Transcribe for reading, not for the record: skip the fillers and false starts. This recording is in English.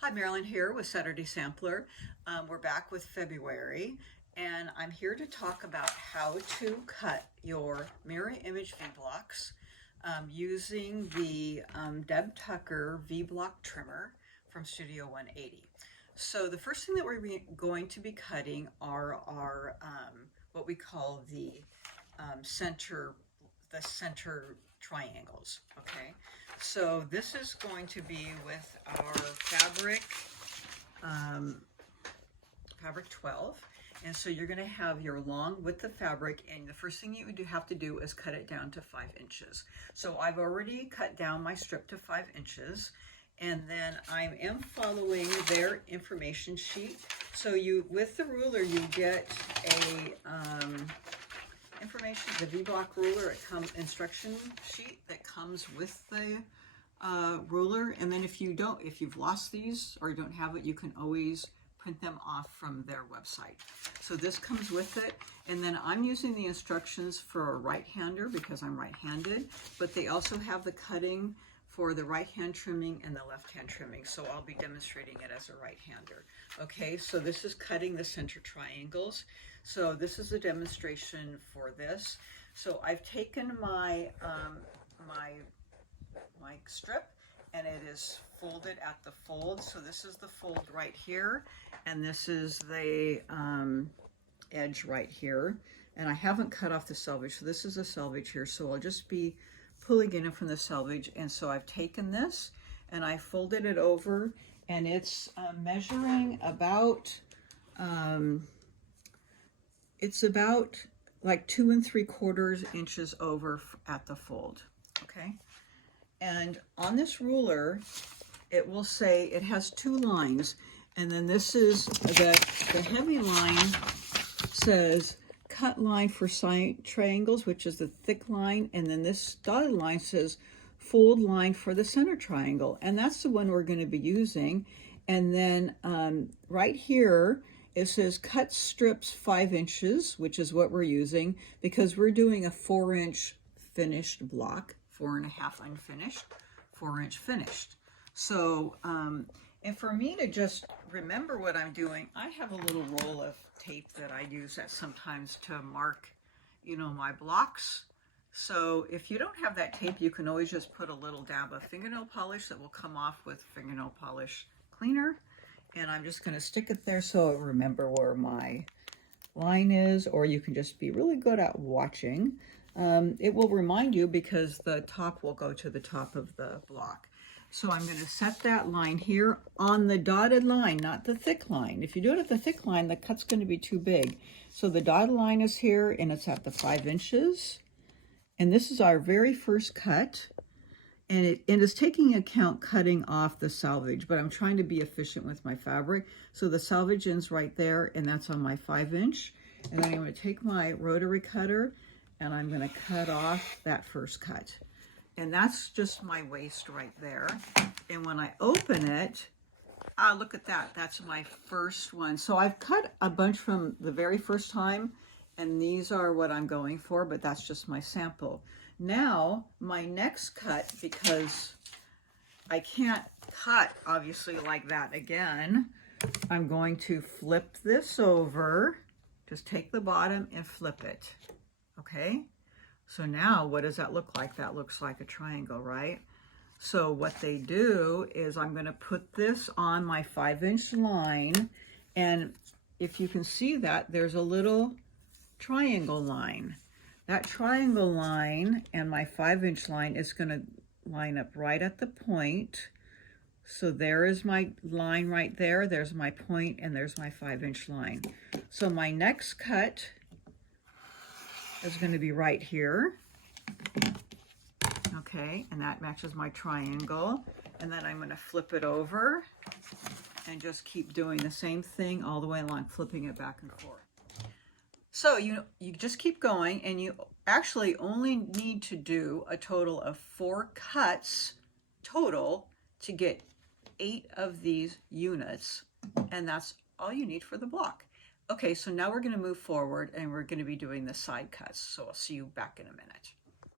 Hi, Marilyn here with Saturday Sampler. We're back with February, and I'm here to talk about how to cut your mirror image V-blocks using the Deb Tucker V-block trimmer from Studio 180. So the first thing that we're going to be cutting are our what we call the center triangles. Okay, so this is going to be with our fabric 12, and so you're going to have your long width of fabric, and the first thing you would have to do is cut it down to 5 inches. So I've already cut down my strip to 5 inches, and then I am following their information sheet. So you, with the ruler, you get a information, the V-block ruler, instruction sheet that comes with the ruler. And then if you've lost these or you don't have it, you can always print them off from their website. So this comes with it. And then I'm using the instructions for a right-hander because I'm right-handed, but they also have the cutting for the right-hand trimming and the left-hand trimming. So I'll be demonstrating it as a right-hander. Okay, so this is cutting the center triangles. So this is a demonstration for this. So I've taken my my strip, and it is folded at the fold. So this is the fold right here, and this is the edge right here. And I haven't cut off the selvage, so this is the selvage here. So I'll just be pulling it in from the selvage. And so I've taken this and I folded it over, and it's measuring about it's about like 2 3/4 inches over at the fold. Okay, and on this ruler it will say it has 2 lines, and then this is the heavy line says cut line for side triangles, which is the thick line, and then this dotted line says fold line for the center triangle, and that's the one we're going to be using. And then right here it says cut strips 5 inches, which is what we're using because we're doing a 4-inch finished block, 4.5 unfinished, 4-inch finished. So and for me to just remember what I'm doing, I have a little roll of tape that I use that sometimes to mark, my blocks. So if you don't have that tape, you can always just put a little dab of fingernail polish that will come off with fingernail polish cleaner. And I'm just going to stick it there so I remember where my line is, or you can just be really good at watching. It will remind you because the top will go to the top of the block. So I'm going to set that line here on the dotted line, not the thick line. If you do it at the thick line, the cut's going to be too big. So the dotted line is here, and it's at the 5 inches. And this is our very first cut. And it is taking account cutting off the selvage, but I'm trying to be efficient with my fabric. So the selvage ends right there, and that's on my 5-inch. And then I'm going to take my rotary cutter, and I'm going to cut off that first cut. And that's just my waist right there. And when I open it, look at that. That's my first one. So I've cut a bunch from the very first time, and these are what I'm going for, but that's just my sample. Now, my next cut, because I can't cut obviously like that again, I'm going to flip this over. Just take the bottom and flip it. Okay? So now what does that look like? That looks like a triangle, right? So what they do is I'm going to put this on my 5-inch line, and if you can see that, there's a little triangle line. That triangle line and my 5-inch line is going to line up right at the point. So there is my line right there. There's my point, and there's my 5-inch line. So my next cut is going to be right here. Okay, and that matches my triangle. And then I'm going to flip it over and just keep doing the same thing all the way along, flipping it back and forth. So you just keep going, and you actually only need to do a total of 4 cuts total to get 8 of these units, and that's all you need for the block. Okay, so now we're going to move forward, and we're going to be doing the side cuts. So I'll see you back in a minute.